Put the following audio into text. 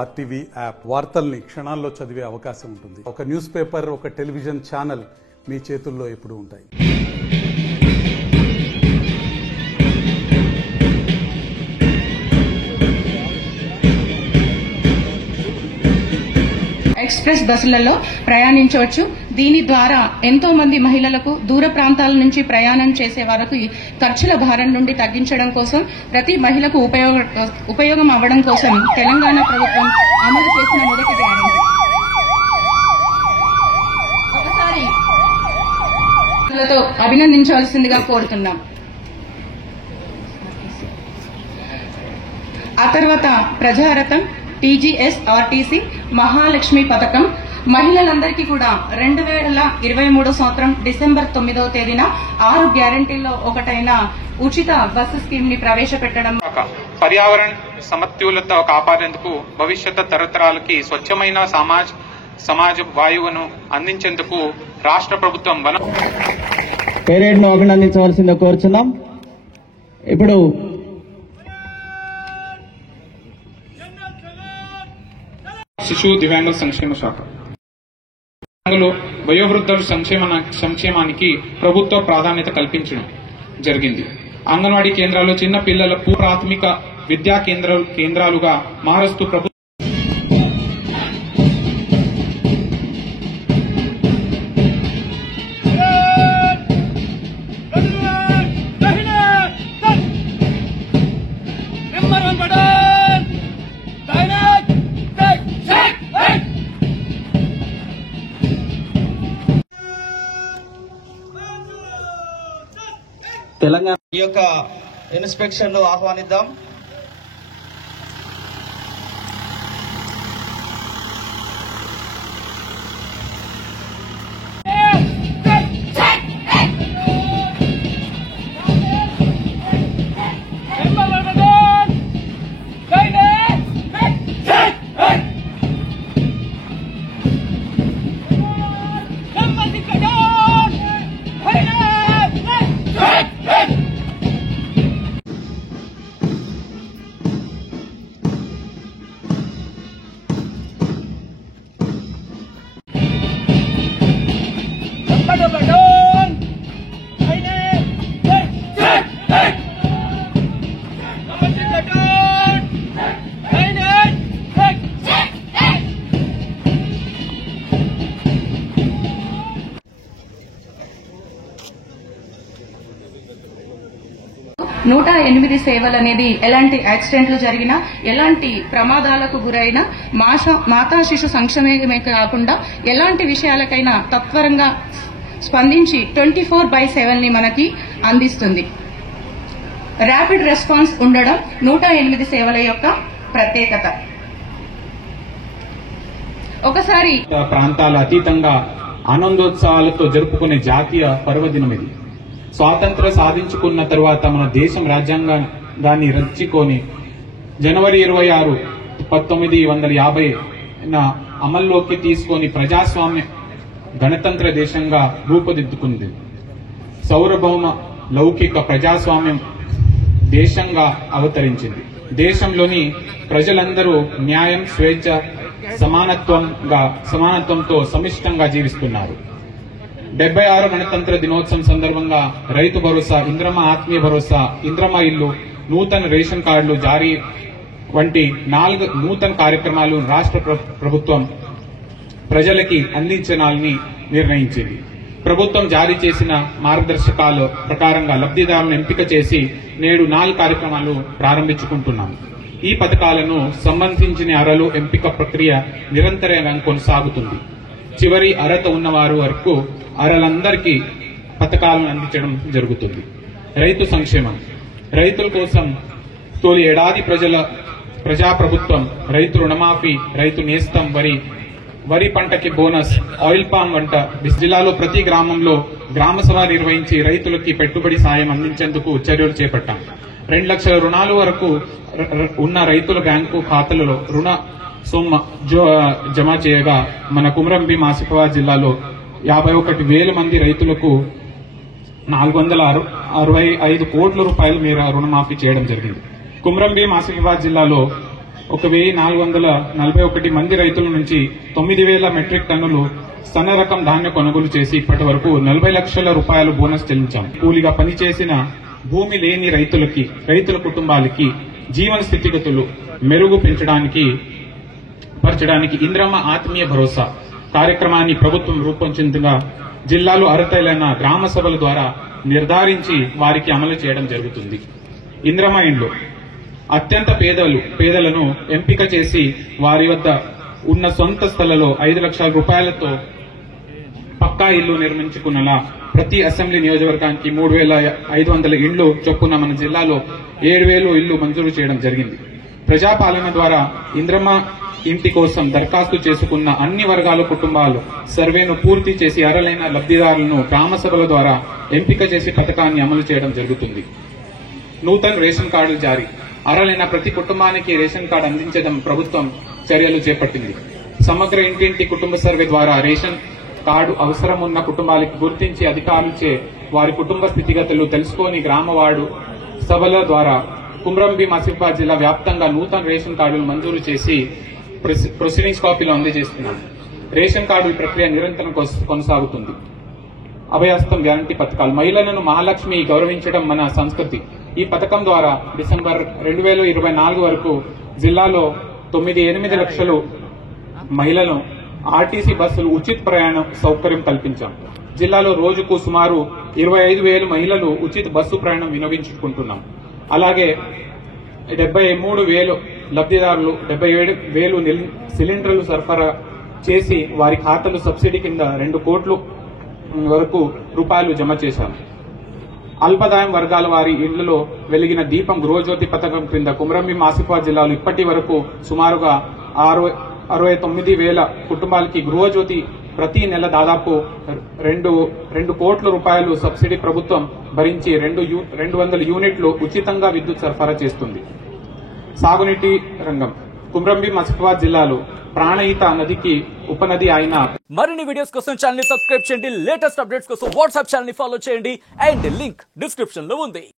RTV app వార్తల్ని క్షణాల్లో చదివే అవకాశం ఉంటుంది. ఒక న్యూస్ పేపర్, ఒక టెలివిజన్ ఛానల్ మీ చేతుల్లో ఎప్పుడూ ఉంటాయి. ఎక్స్ప్రెస్ బస్సులలో ప్రయాణించవచ్చు. దీని ద్వారా ఎంతో మంది మహిళలకు దూర ప్రాంతాల నుంచి ప్రయాణం చేసే వారికి ఖర్చుల భారం నుండి తగ్గించడం కోసం, ప్రతి మహిళకు ఉపయోగం అవ్వడం కోసం తెలంగాణ ప్రభుత్వం అమలు చేసిన మొదటి గ్యారెంటీ. ఒకసారి అభినందించవలసిందిగా కోరుతున్నాం. ఆ తర్వాత ప్రజారథం, TGSRTC, మహాలక్ష్మి పథకం మహిళలందరికీ కూడా 2023 సంవత్సరం డిసెంబర్ 9వ తేదీన 6 గ్యారంటీల్లో ఒకటైన ఉచిత బస్సు స్కీమ్ ని ప్రవేశపెట్టడం. పర్యావరణ సమతుల్యత కాపాడేందుకు భవిష్యత్ తరతరాలకి స్వచ్ఛమైన సమాజ వాయువును అందించేందుకు రాష్ట్ర ప్రభుత్వం పేరేడ్ ను అభినందించవలసిందిగా కోరుచున్నాం. ఇప్పుడు శిశు దివ్యాంగుల సంక్షేమ శాఖ వయోవృద్ధుల సంక్షేమానికి ప్రభుత్వ ప్రాధాన్యత కల్పించడం జరిగింది. అంగన్వాడీ కేంద్రాలు చిన్న పిల్లల ప్రాథమిక విద్యా కేంద్రాలుగా మారుస్తూ ప్రభుత్వం తెలంగాణ ఈ యొక్క ఇన్స్పెక్షన్ లో ఆహ్వానిద్దాం. నూట 8 సేవలు అనేది ఎలాంటి యాక్సిడెంట్లు జరిగినా, ఎలాంటి ప్రమాదాలకు గురైనా, మాతా శిశు సంక్షేమమే కాకుండా ఎలాంటి విషయాలకైనా తత్వరంగా స్పందించి 24/7 ని మనకి అందిస్తుంది. ర్యాపిడ్ రెస్పాన్స్ ఉండడం 108 సేవల యొక్క ప్రత్యేకత. ఒకసారి ప్రాంతాల అతీతంగా ఆనందోత్సవాలతో జరుపుకునే జాతీయ పర్వదినం ఇది. స్వాతంత్ర సాధించుకున్న తరువాత మన దేశం రాజ్యాంగాన్ని రచించుకొని జనవరి 26, 1950 అమల్లోకి తీసుకొని ప్రజాస్వామ్య గణతంత్ర దేశంగా రూపుదిద్దుకుంది. సార్వభౌమ లౌకిక ప్రజాస్వామ్యం దేశంగా అవతరించింది. దేశంలోని ప్రజలందరూ న్యాయం, స్వేచ్ఛ, సమానత్వంతో సమిష్టంగా జీవిస్తున్నారు. 76వ గణతంత్ర దినోత్సవం సందర్భంగా రైతు భరోసా, ఇంద్రమ్మ ఆత్మీయ భరోసా, ఇంద్రమ్మ ఇల్లు, నూతన రేషన్ కార్డులు జారీ వంటి 4 నూతన కార్యక్రమాలు రాష్ట్ర ప్రభుత్వం ప్రజలకి అందించాలని నిర్ణయించింది. ప్రభుత్వం జారీ చేసిన మార్గదర్శకాల ప్రకారంగా లబ్ధిదారులను ఎంపిక చేసి నేడు 4 కార్యక్రమాలు ప్రారంభించుకుంటున్నాం. ఈ పథకాలను సంబంధించిన అర్హుల ఎంపిక ప్రక్రియ నిరంతరంగా కొనసాగుతుంది. చివరి అర్హత ఉన్నవారు వరకు అర్హులందరికీ పథకాలను అందించడం జరుగుతుంది. రైతు సంక్షేమం. రైతుల కోసం తొలి ఏడాది ప్రజాప్రభుత్వం రైతు రుణమాఫీ, రైతు నేస్తం, వరి పంటకి బోనస్, ఆయిల్ పామ్ వంట జిల్లాలో ప్రతి గ్రామంలో గ్రామ సభ నిర్వహించి రైతులకి పెట్టుబడి సాయం అందించేందుకు చర్యలు చేపట్టాం. 2 లక్షల రుణాల వరకు ఉన్న రైతుల బ్యాంకు ఖాతాలలో రుణ సొమ్ము జమ చేయగా మన కుమ్రంభీం ఆసిఫాబాద్ జిల్లాలో 51,000 మంది రైతులకు 465 కోట్ల రూపాయల మేర రుణమాఫీ చేయడం జరిగింది. కుమ్రంభీం ఆసిఫాబాద్ జిల్లాలో 1441 మంది రైతుల నుంచి 9,000 మెట్రిక్ టన్నులు సన్న రకం ధాన్య కొనుగోలు చేసి ఇప్పటి వరకు 40 లక్షల రూపాయలు బోనస్ చెల్లించాం. కూలీగా పనిచేసిన భూమి లేని రైతుల కుటుంబాలకి జీవన స్థితిగతులు మెరుగు పరచడానికి ఇంద్రమ్మ ఆత్మీయ భరోసా కార్యక్రమాన్ని ప్రభుత్వం రూపొందించగా జిల్లాలో అర్హతలైన గ్రామ సభల ద్వారా నిర్ధారించి వారికి అమలు చేయడం జరుగుతుంది. ఇంద్రమ్మ ఇండ్లు అత్యంత పేదలను ఎంపిక చేసి వారి వద్ద ఉన్న సొంత స్థలలో 5 లక్షల రూపాయలతో పక్కా ఇల్లు నిర్మించుకున్నలా ప్రతి అసెంబ్లీ నియోజకవర్గానికి 3,500 ఇండ్లు చొప్పున మన జిల్లాలో 7,000 ఇళ్లు మంజూరు చేయడం జరిగింది. ప్రజాపాలన ద్వారా ఇంద్రమ్మ ఇంటి కోసం దరఖాస్తు చేసుకున్న అన్ని వర్గాల కుటుంబాలు సర్వేను పూర్తి చేసి అర్హులైన లబ్ధిదారులను గ్రామ సభల ద్వారా ఎంపిక చేసి పథకాన్ని అమలు చేయడం జరుగుతుంది. నూతన రేషన్ కార్డులు జారీ అర్హులైన ప్రతి కుటుంబానికి రేషన్ కార్డు అందించడం ప్రభుత్వం చర్యలు చేపట్టింది. సమగ్ర ఇంటింటి కుటుంబ సర్వే ద్వారా రేషన్ కార్డు అవసరం ఉన్న కుటుంబాలకు గుర్తించి అధికారులచే వారి కుటుంబ స్థితిగతులు తెలుసుకొని గ్రామవార్డు సభల ద్వారా కుమ్రంభీం ఆసిఫాబాద్ జిల్లా వ్యాప్తంగా నూతన రేషన్ కార్డులు మంజూరు చేసి ప్రొసీడింగ్స్ కాపీలో అందజేస్తున్నాం. రేషన్ కార్డుల ప్రక్రియ నిరంతరం కొనసాగుతుంది. అభయహస్తం గ్యారంటీ పథకాలు మహిళలను మహాలక్ష్మి గౌరవించడం మన సంస్కృతి. ఈ పథకం ద్వారా డిసెంబర్ 2024 వరకు జిల్లాలో 9-8 లక్షలు మహిళలు ఆర్టీసీ బస్సులు ఉచిత ప్రయాణ సౌకర్యం కల్పించాం. జిల్లాలో రోజుకు సుమారు 25,000 మహిళలు ఉచిత బస్సు ప్రయాణం వినియోగించుకుంటున్నాం. అలాగే 73,000 లబ్ధిదారులు 77,000 సిలిండర్లు సరఫరా చేసి వారి ఖాతాలు సబ్సిడీ కింద 2 కోట్ల వరకు రూపాయలు జమ చేశాం. అల్పదాయం వర్గాల వారి ఇళ్లలో వెలిగిన దీపం గృహజ్యోతి పథకం క్రింద కుమ్రంభీం ఆసిఫాబాద్ జిల్లాలో ఇప్పటి వరకు సుమారుగా 69,000 కుటుంబాలకి గృహజ్యోతి ప్రతి నెల దాదాపు 2 కోట్ల రూపాయలు సబ్సిడీ ప్రభుత్వం భరించి 200 యూనిట్లు ఉచితంగా విద్యుత్ సరఫరా చేస్తుంది. సాగునీటి రంగం కుమ్రంభీం ఆసిఫాబాద్ జిల్లాలో ప్రాణహిత నదికి ఉపనది అయిన మరిన్ని వీడియోస్ కోసం ఛానల్ ని సబ్స్క్రైబ్ చేయండి. లేటెస్ట్ అప్డేట్స్ కోసం వాట్సాప్ ఛానల్ ని ఫాలో చేయండి. అండ్ లింక్ డిస్క్రిప్షన్ లో ఉంది.